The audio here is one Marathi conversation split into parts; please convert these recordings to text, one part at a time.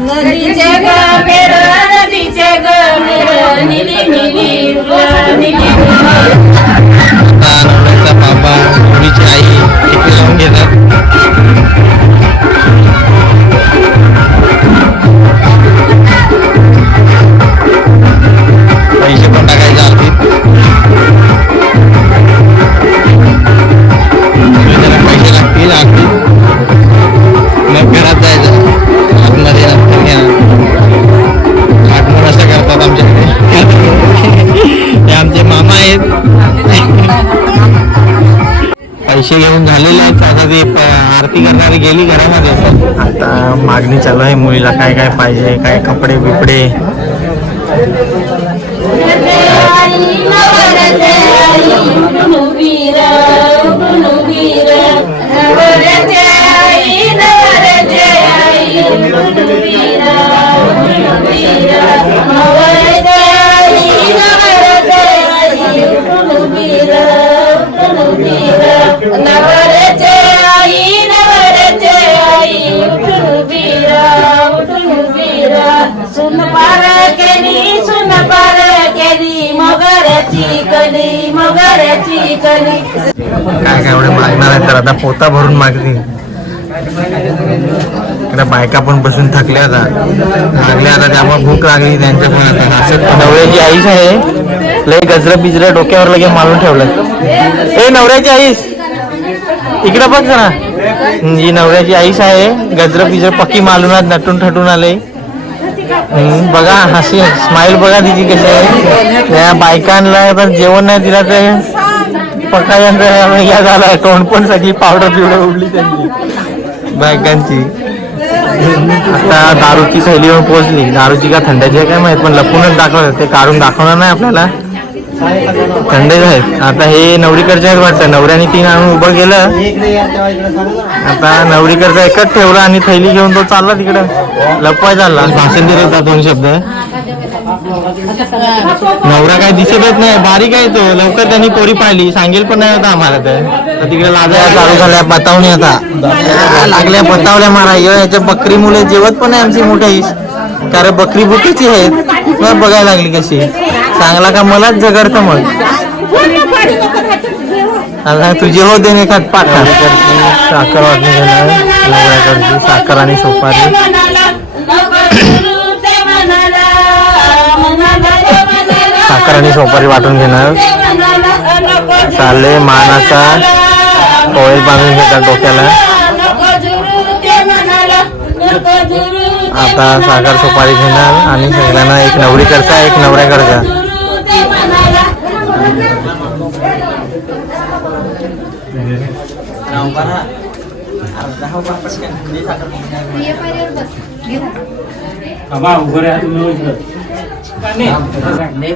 नदीचे ग मेर नदीचे ग मेर निली निली निली नवऱ्याचा बाबा मुलीची आई इकडे लावून घेतात. पैसे पण टाकायचे आरतीत. पैसे लागतील आरतीत. मग घरात जायचं आतमध्ये नंतर घ्या. आगमन असं करतात आमच्याकडे. हे आमचे मामा आहेत. पैसे घेऊन झालेले आहेत. आता ती आरती करणारी गेली घरामध्ये. आता मागणी चालू आहे मुलीला काय काय पाहिजे, काय कपडे बिपडे. काय काय एवढे मागणार आहे तर आता पोता भरून मागतील. इकडे बायका पण बसून थकल्या आता लागल्या आता त्यामुळे भूक लागली त्यांच्या पण. आता असं नवऱ्याची आईस आहे लय गजरं बिजरं डोक्यावर लगे मारून ठेवलं. ए नवऱ्याची आईस इकडे बघ ना. ही नवऱ्याची आईस आहे. गजरं बिजरं पक्की मालूनात नटून ठटून आले. बघा हसी स्माइल बघा तिची कशी आहे. त्या बायकांना तर जेवण नाही दिला तर पकायचं या झाला. तोंड पण सगळी पावडर पिवडर उडली त्यांची बायकांची. आता दारूची थैलीवर पोहोचली. दारूची का थंडाची आहे काय माहित पण लपूनच दाखवत. ते काढून दाखवणार नाही आपल्याला. थंडेच आहेत. आता हे नवरीकडचे आहेत वाटतं. नवऱ्याने 3 आणून उभं केलं. आता नवरीकडचा एकच ठेवला आणि थैली घेऊन तो चालला तिकडं लपवाय चालला. भाषण दिले होता 2 शब्द. नवरा काय दिसतच नाही. बारीक आहे तो. लवकर त्यांनी पोरी पाहिली सांगेल पण नाही होता आम्हाला. तर तिकडे लाजायला चालू झाल्या. बतावणी आता लागल्या बतावल्या मारा. याच्या बकरी मुले जेवत पण आहे आमची मोठ्या इश. कारण बकरी बुकीची आहेत. मग बघायला लागली कशी चांगला का मलाच झगडतं मग. आता तुझे हो देणे खात पाठा. साखर वाटणी घेणार नवऱ्याकडची. साखर आणि सुपारी. साखर आणि सुपारी वाटून घेणार. चालले मानाचा टॉवेल बांधून घेतात डोक्याला. आता साखर सुपारी घेणार आणि सगळ्यांना एक नवरीकडचा एक नवऱ्याकडचा.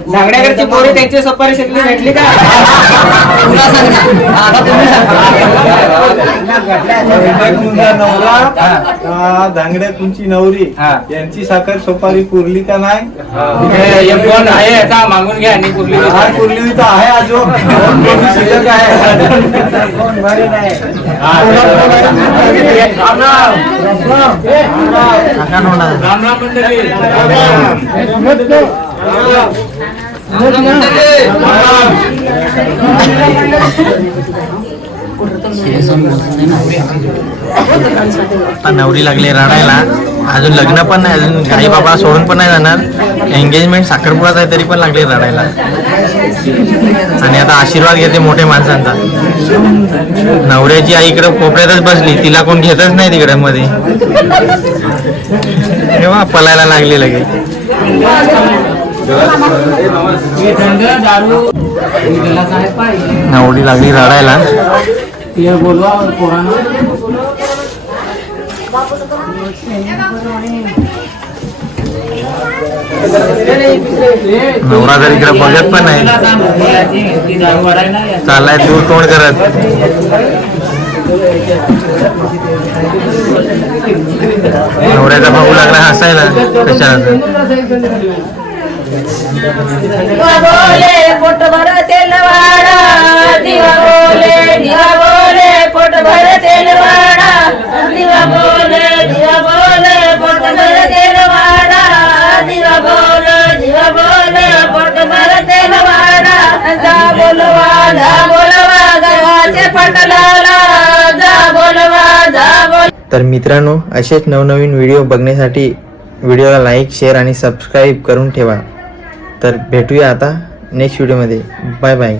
नागड्याकडची पोरी त्यांची सुपारी शिकली भेटली का? नवरा धांगड्या तुमची नवरी यांची साखर सुपारी पुरली का नाही? कोण आहे आता मागून घ्या आणि पुरली पुरली तर आहे अजून शिल्लक आहे. नवरी लागली रडायला. अजून लग्न पण नाही. अजून आई बाबा सोडून पण नाही जाणार. एंगेजमेंट साखरपुड्यात आहे तरी पण लागले रडायला. आणि आता आशीर्वाद घेते मोठ्या माणसांचा. नवऱ्याची आई इकडे कोपऱ्यातच बसली. तिला कोण घेतच नाही तिकडे मध्ये. तेव्हा पलायला लागले लगे. नवरी लागली रडायला. नवरा तर इकडे बघत पण नाही. चाललाय दूर तोंड करत. नवऱ्याचा भाऊ लागला हसायला. कशाला दिवा बोले पोट भर तेल वाडा. दिवा बोले पोट भर तेल वाडा. दिवा बोले तर मित्रांनो, असेच नवनवीन व्हिडिओ बघण्यासाठी व्हिडिओला लाईक, शेअर आणि सबस्क्राईब करून ठेवा. तर भेटूया आता नेक्स्ट व्हिडिओमध्ये. Bye bye.